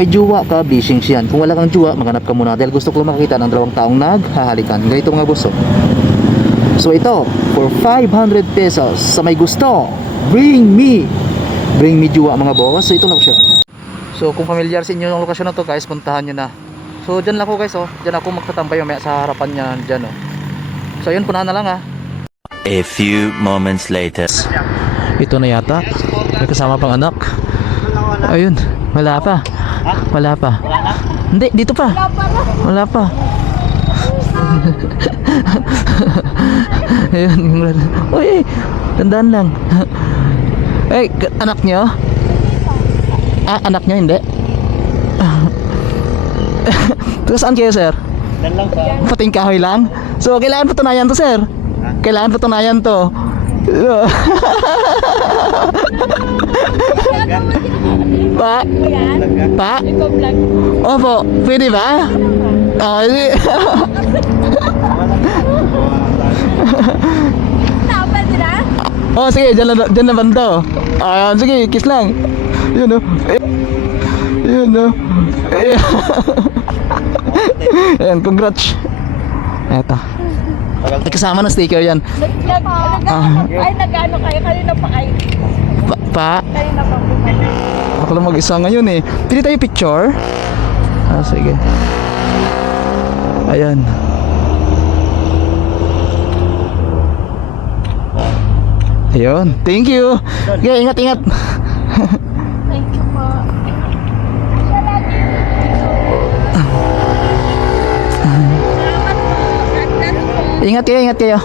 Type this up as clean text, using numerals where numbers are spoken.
may jowa ka, blessings yan. Kung wala kang jowa, maghanap ka muna dahil gusto ko makakita ng dalawang taong naghahalikan. Ganito mga boss, oh. So ito, for 500 pesos sa may gusto, bring me jowa mga boss. So ito lang siya. So kung familiar sa inyo yung lokasyon na to guys, puntahan nyo na. So dyan lang ako guys, oh. Dyan ako magtatambay mamaya sa harapan niya dyan, oh. So yun, punahan na lang, ha. A few moments later. Ito na yata. May kasama pang anak. Ayun, wala pa. Wala pa. Hindi, dito pa. Wala pa. Ayun. Uy, tandaan lang. Eh, anak nyo? Anak nyo, hindi? Taga saan kayo, sir? Dan lang sa Pating kahoy lang? So, kailangan patunayan to, sir. Kailangan patunayan to. Pa? Pa? Opo, pwede ba? Hindi. Tapan sila? Oh, sige, dyan na banda. Ayan, sige, kiss lang. Yun, oh. Yun, oh. Ayan, congrats. Eto. May kasama na sticker yan. Ay, nag-ano kayo? Kanina pa kayo? Pa? Kanina pa po kayo? Ako lang mag-isa ngayon eh. Pili tayo picture? Sige. Ayan. Ayun. Thank you. Okay, ingat-ingat. Thank you po. Ingat kayo, ingat kayo.